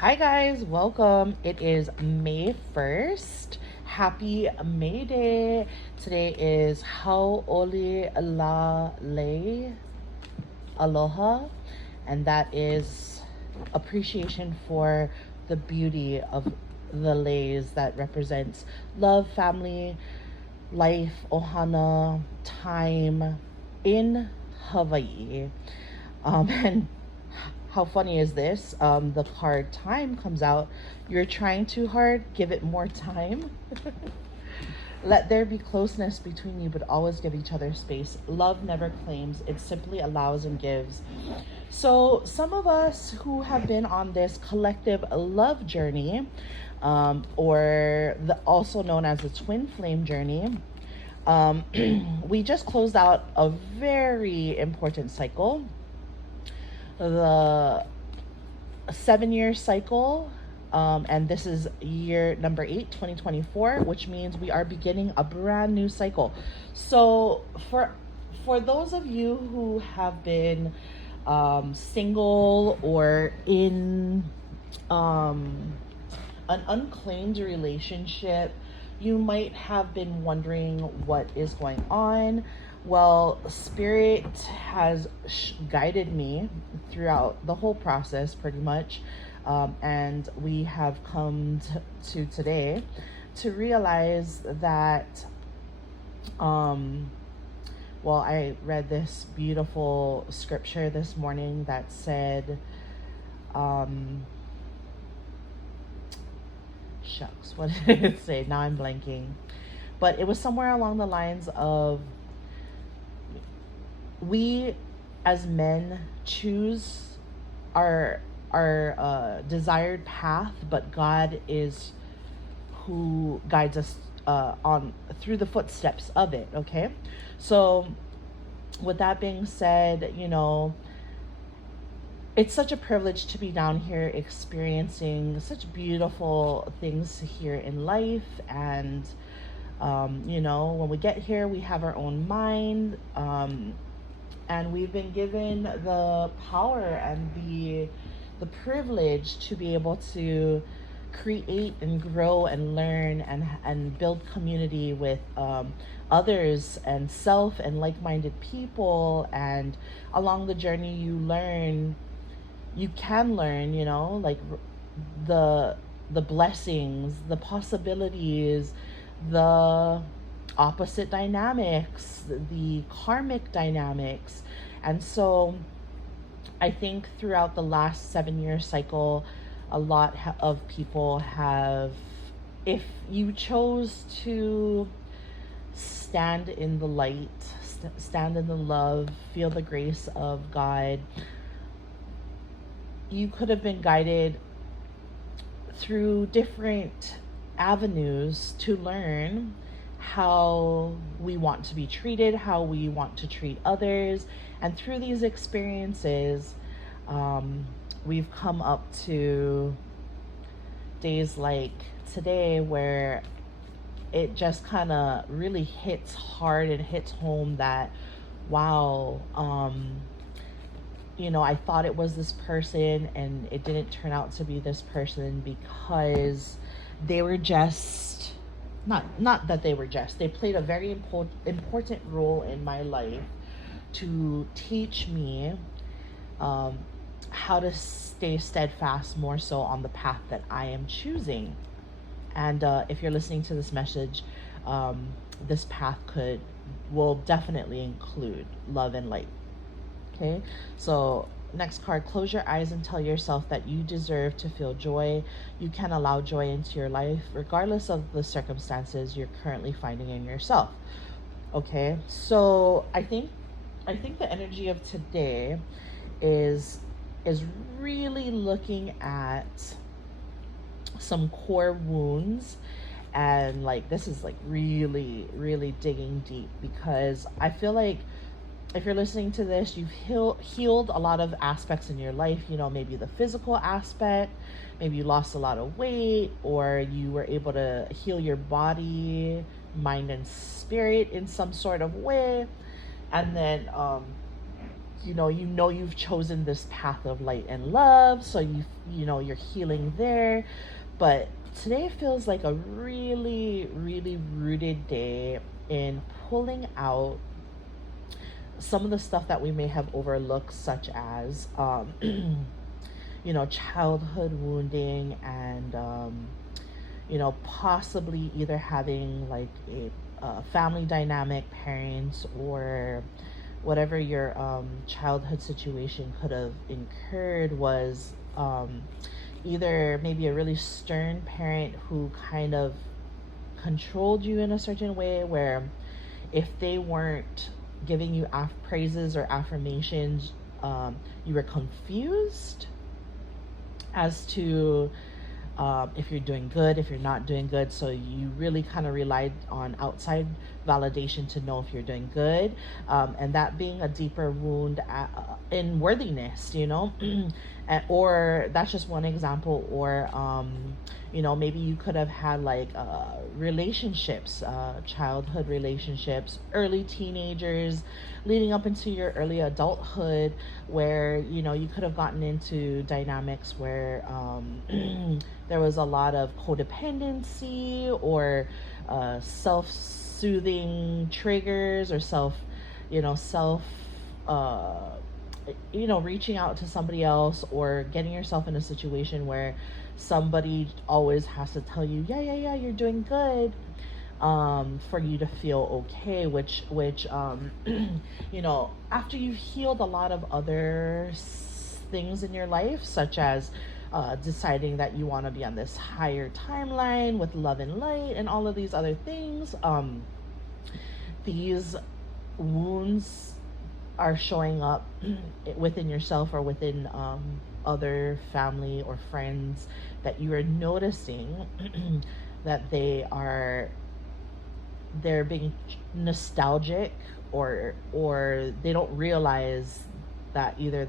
Hi guys, welcome. It is May 1st. Happy May Day. Today is Hau'oli La Lei Aloha, and that is appreciation for the beauty of the leis that represents love, family, life, ohana, time in Hawaii. And how funny is this? The card time comes out. You're trying too hard, give it more time. Let there be closeness between you, but always give each other space. Love never claims, it simply allows and gives. So, some of us who have been on this collective love journey, or also known as the twin flame journey, um, we just closed out a very important cycle, the 7 year cycle. And this is year number 8, 2024, which means we are beginning a brand new cycle. So for those of you who have been single or in an unclaimed relationship, you might have been wondering what is going on. Well, Spirit has guided me throughout the whole process pretty much. And we have come to today to realize that, well, I read this beautiful scripture this morning that said, shucks, what did it say? Now I'm blanking. But it was somewhere along the lines of, we as men choose our desired path, but God is who guides us on through the footsteps of it. Okay, so with that being said, it's such a privilege to be down here experiencing such beautiful things here in life. And when we get here, we have our own mind, and we've been given the power and the privilege to be able to create and grow and learn and build community with others and self and like-minded people. And along the journey, you can learn, like the blessings, the possibilities, the opposite dynamics, the karmic dynamics. And so I think throughout the last 7 year cycle, a lot of people have, if you chose to stand in the light, stand in the love, feel the grace of God, you could have been guided through different avenues to learn how we want to be treated, how we want to treat others. And through these experiences, we've come up to days like today where it just kind of really hits hard and hits home that, wow, I thought it was this person and it didn't turn out to be this person, because they were just not that they were just, they played a very important role in my life to teach me how to stay steadfast more so on the path that I am choosing. And if you're listening to this message, this path will definitely include love and light. Okay, so next card, close your eyes and tell yourself that you deserve to feel joy. You can allow joy into your life regardless of the circumstances you're currently finding in yourself. Okay, so I think the energy of today is really looking at some core wounds. And like, this is like really, really digging deep, because I feel like if you're listening to this, you've healed a lot of aspects in your life. Maybe the physical aspect, maybe you lost a lot of weight, or you were able to heal your body, mind, and spirit in some sort of way. And then you've chosen this path of light and love, so you're healing there. But today feels like a really, really rooted day in pulling out some of the stuff that we may have overlooked, such as childhood wounding, and possibly either having like a family dynamic, parents, or whatever your childhood situation could have incurred was either maybe a really stern parent who kind of controlled you in a certain way, where if they weren't giving you praises or affirmations, you were confused as to if you're doing good, if you're not doing good. So you really kind of relied on outside validation to know if you're doing good. And that being a deeper wound in worthiness, or that's just one example. Or, maybe you could have had like relationships, childhood relationships, early teenagers, leading up into your early adulthood, where, you could have gotten into dynamics where there was a lot of codependency, or self-soothing triggers, or reaching out to somebody else, or getting yourself in a situation where somebody always has to tell you, yeah, you're doing good, for you to feel okay, which after you've healed a lot of other things in your life, such as deciding that you want to be on this higher timeline with love and light and all of these other things, these wounds are showing up within yourself, or within other family or friends, that you are noticing that they're being nostalgic, or they don't realize that either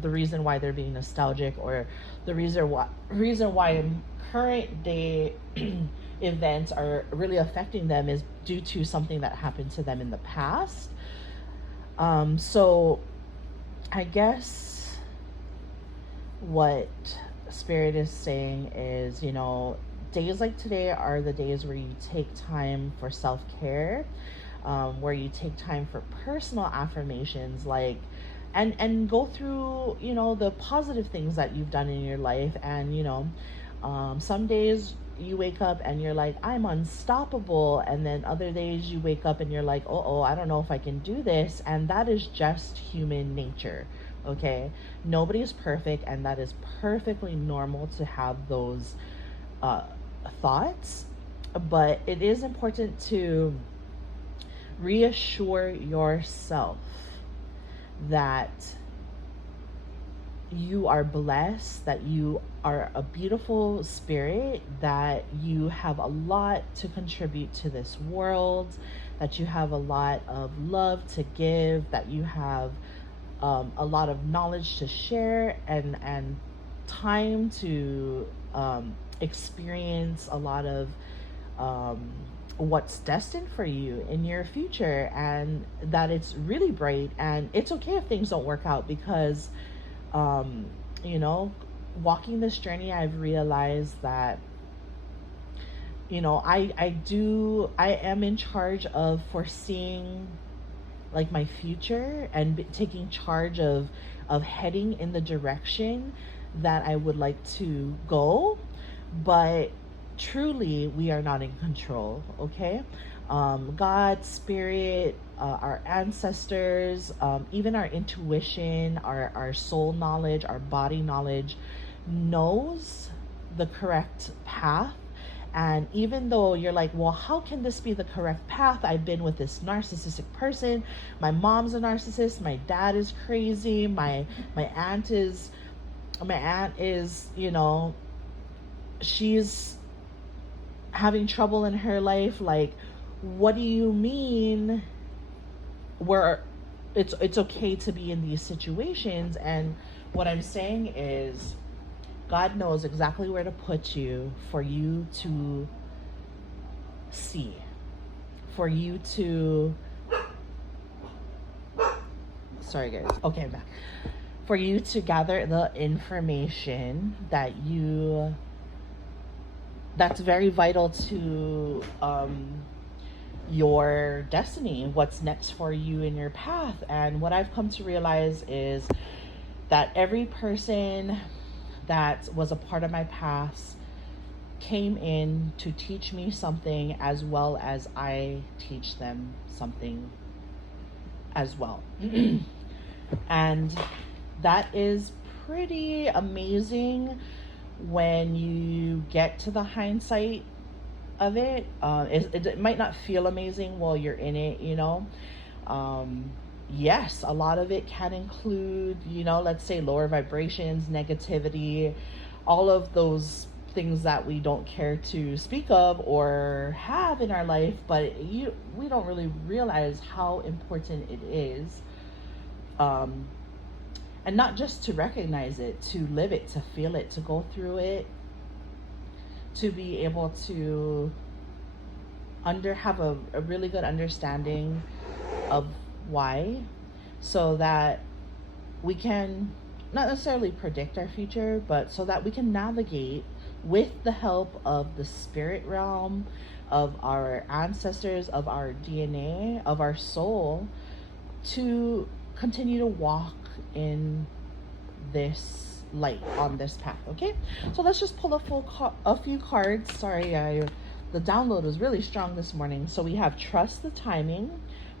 the reason why they're being nostalgic, or the reason why current day events are really affecting them, is due to something that happened to them in the past. So I guess what Spirit is saying is, days like today are the days where you take time for self-care, where you take time for personal affirmations, like, and go through, the positive things that you've done in your life. And, some days you wake up and you're like, I'm unstoppable. And then other days you wake up and you're like, oh, I don't know if I can do this. And that is just human nature. Okay. Nobody is perfect. And that is perfectly normal to have those thoughts. But it is important to reassure yourself that you are blessed, that you are a beautiful spirit, that you have a lot to contribute to this world, that you have a lot of love to give, that you have a lot of knowledge to share, and time to experience a lot of what's destined for you in your future, and that it's really bright. And it's okay if things don't work out, because walking this journey, I've realized that I am in charge of foreseeing like my future, and taking charge of heading in the direction that I would like to go. But truly, we are not in control. Okay. God, spirit, our ancestors, even our intuition, our soul knowledge, our body knowledge knows the correct path. And even though you're like, well, how can this be the correct path? I've been with this narcissistic person. My mom's a narcissist. My dad is crazy. My aunt is, she's having trouble in her life. Like, what do you mean where it's okay to be in these situations? And what I'm saying is, God knows exactly where to put you for you to see, for you to Sorry, guys. Okay, I'm back. For you to gather the information that's very vital to your destiny, what's next for you in your path. And what I've come to realize is that every person that was a part of my past came in to teach me something, as well as I teach them something as well. And that is pretty amazing when you get to the hindsight of it. It might not feel amazing while you're in it, you know. Yes, a lot of it can include, you know, let's say lower vibrations, negativity, all of those things that we don't care to speak of or have in our life, but we don't really realize how important it is. And not just to recognize it, to live it, to feel it, to go through it, to be able to have a really good understanding of why, so that we can not necessarily predict our future, but so that we can navigate with the help of the spirit realm, of our ancestors, of our DNA, of our soul, to continue to walk in this light, on this path. Okay, so let's just pull a few cards. Sorry, the download was really strong this morning. So we have trust the timing,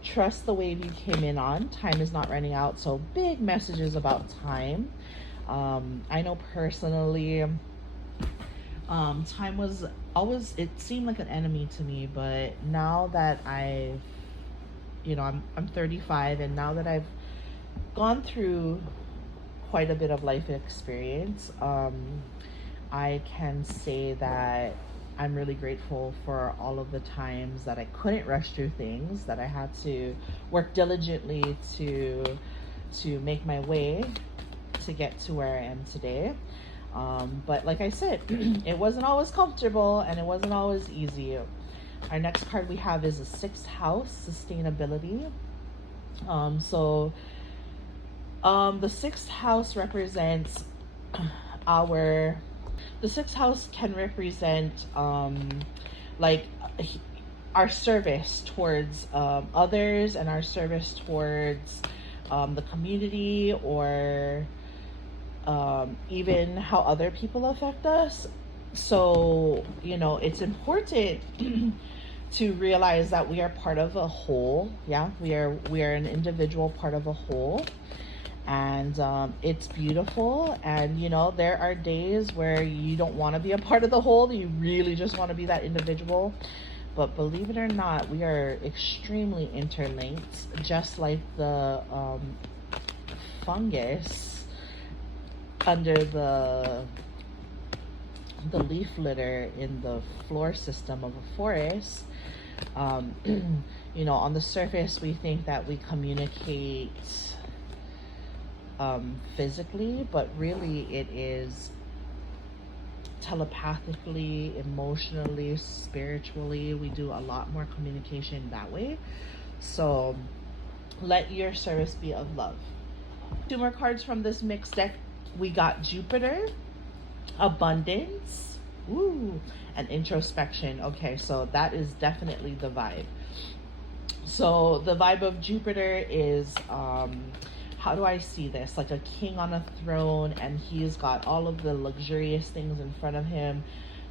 trust the wave you came in on. Time is not running out. So big messages about time. I know personally, time was always, it seemed like an enemy to me, but now that I'm 35, and now that I've gone through quite a bit of life experience, I can say that I'm really grateful for all of the times that I couldn't rush through things, that I had to work diligently to make my way to get to where I am today. But like I said, it wasn't always comfortable and it wasn't always easy. Our next card we have is the 6th house, sustainability. The 6th house represents the 6th house can represent like our service towards others, and our service towards the community, or even how other people affect us. So, you know, it's important to realize that we are part of a whole. Yeah, we are an individual part of a whole. And it's beautiful. And, you know, there are days where you don't want to be a part of the whole. You really just want to be that individual. But believe it or not, we are extremely interlinked, just like the fungus under the leaf litter in the floor system of a forest. You know, on the surface, we think that we communicate physically, but really it is telepathically, emotionally, spiritually. We do a lot more communication that way. So let your service be of love. 2 more cards from this mixed deck. We got Jupiter, abundance, and introspection. Okay, so that is definitely the vibe. So the vibe of Jupiter is how do I see this? Like a king on a throne, and he's got all of the luxurious things in front of him.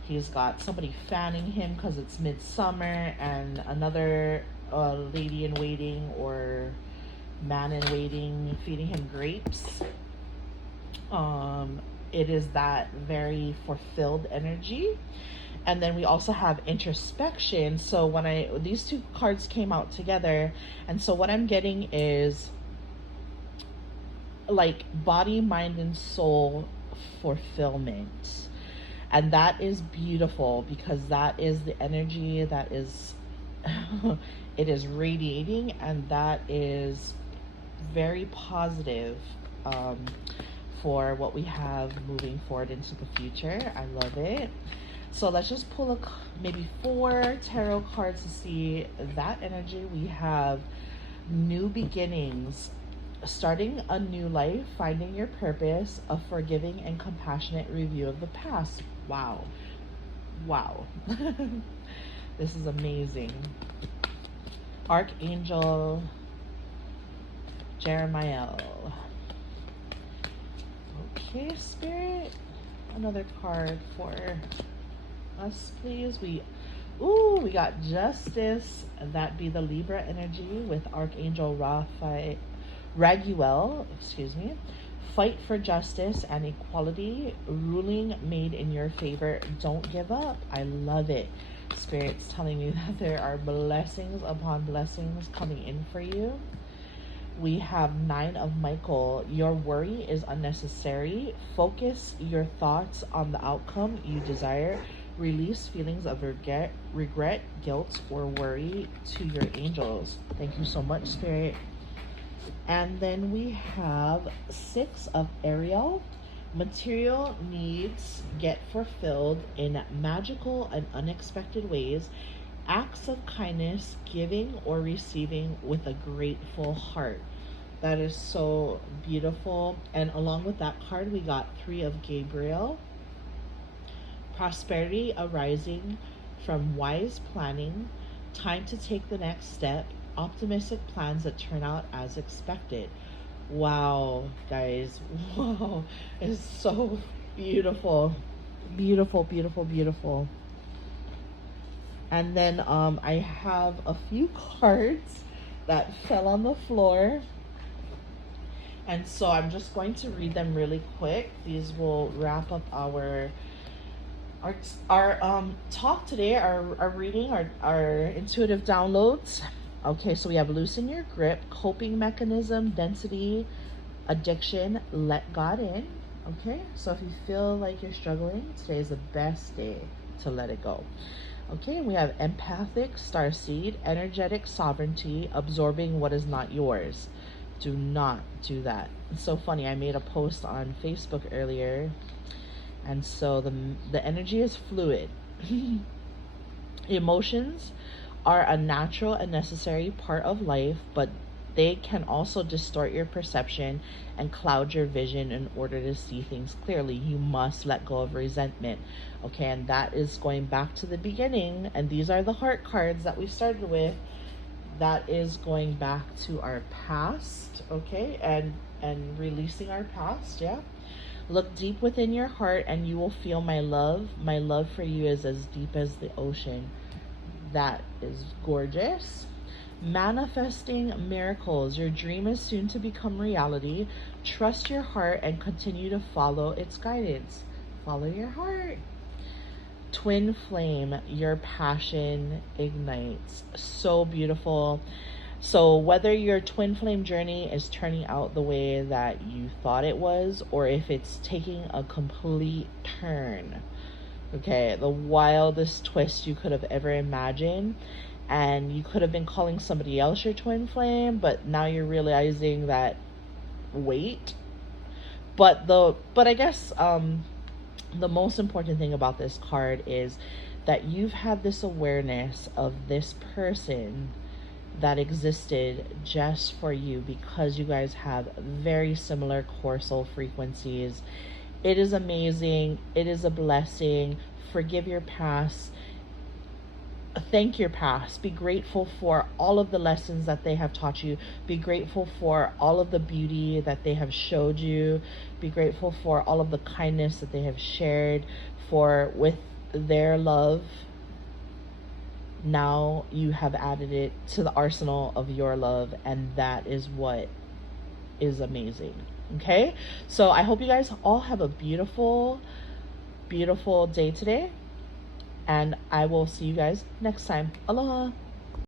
He's got somebody fanning him because it's midsummer, and another lady in waiting or man in waiting feeding him grapes. It is that very fulfilled energy. And then we also have introspection. So when these 2 cards came out together, and so what I'm getting is like body, mind, and soul fulfillment. And that is beautiful, because that is the energy that is it is radiating, and that is very positive for what we have moving forward into the future. I love it. So let's just pull maybe 4 tarot cards to see that energy. We have new beginnings. starting a new life, finding your purpose, a forgiving and compassionate review of the past. Wow. Wow. This is amazing. Archangel Jeremiah. Okay, Spirit. Another card for us, please. We got Justice. That be the Libra energy with Archangel Raguel, excuse me. Fight for justice and equality, ruling made in your favor. Don't give up. I love it. Spirit's telling me that there are blessings upon blessings coming in for you. We have 9 of Michael. Your worry is unnecessary. Focus your thoughts on the outcome you desire. Release feelings of regret, guilt, or worry to your angels. Thank you so much, Spirit. And then we have 6 of Ariel. Material needs get fulfilled in magical and unexpected ways. Acts of kindness, giving or receiving with a grateful heart. That is so beautiful. And along with that card, we got 3 of Gabriel. Prosperity arising from wise planning. Time to take the next step. Optimistic plans that turn out as expected. Wow, guys. Wow. It's so beautiful. Beautiful, beautiful, beautiful. And then I have a few cards that fell on the floor. And so I'm just going to read them really quick. These will wrap up our talk today, our reading, our intuitive downloads. Okay, so we have loosen your grip, coping mechanism, density, addiction, let God in. Okay, so if you feel like you're struggling, today is the best day to let it go. Okay, we have empathic starseed, energetic sovereignty, absorbing what is not yours. Do not do that. It's so funny. I made a post on Facebook earlier, and so the energy is fluid. Emotions are a natural and necessary part of life, but they can also distort your perception and cloud your vision in order to see things clearly. You must let go of resentment. Okay, and that is going back to the beginning, and these are the heart cards that we started with. That is going back to our past, okay, and releasing our past. Yeah. Look deep within your heart and you will feel my love. My love for you is as deep as the ocean. That is gorgeous. Manifesting miracles. Your dream is soon to become reality. Trust your heart and continue to follow its guidance. Follow your heart. Twin flame. Your passion ignites. So beautiful. So whether your twin flame journey is turning out the way that you thought it was, or if it's taking a complete turn, okay, the wildest twist you could have ever imagined, and you could have been calling somebody else your twin flame, but now you're realizing that, wait. But I guess the most important thing about this card is that you've had this awareness of this person that existed just for you because you guys have very similar core soul frequencies. It is amazing. It is a blessing. Forgive your past. Thank your past. Be grateful for all of the lessons that they have taught you. Be grateful for all of the beauty that they have showed you. Be grateful for all of the kindness that they have shared with their love. Now you have added it to the arsenal of your love, and that is what is amazing. Okay, so I hope you guys all have a beautiful, beautiful day today, and I will see you guys next time. Aloha.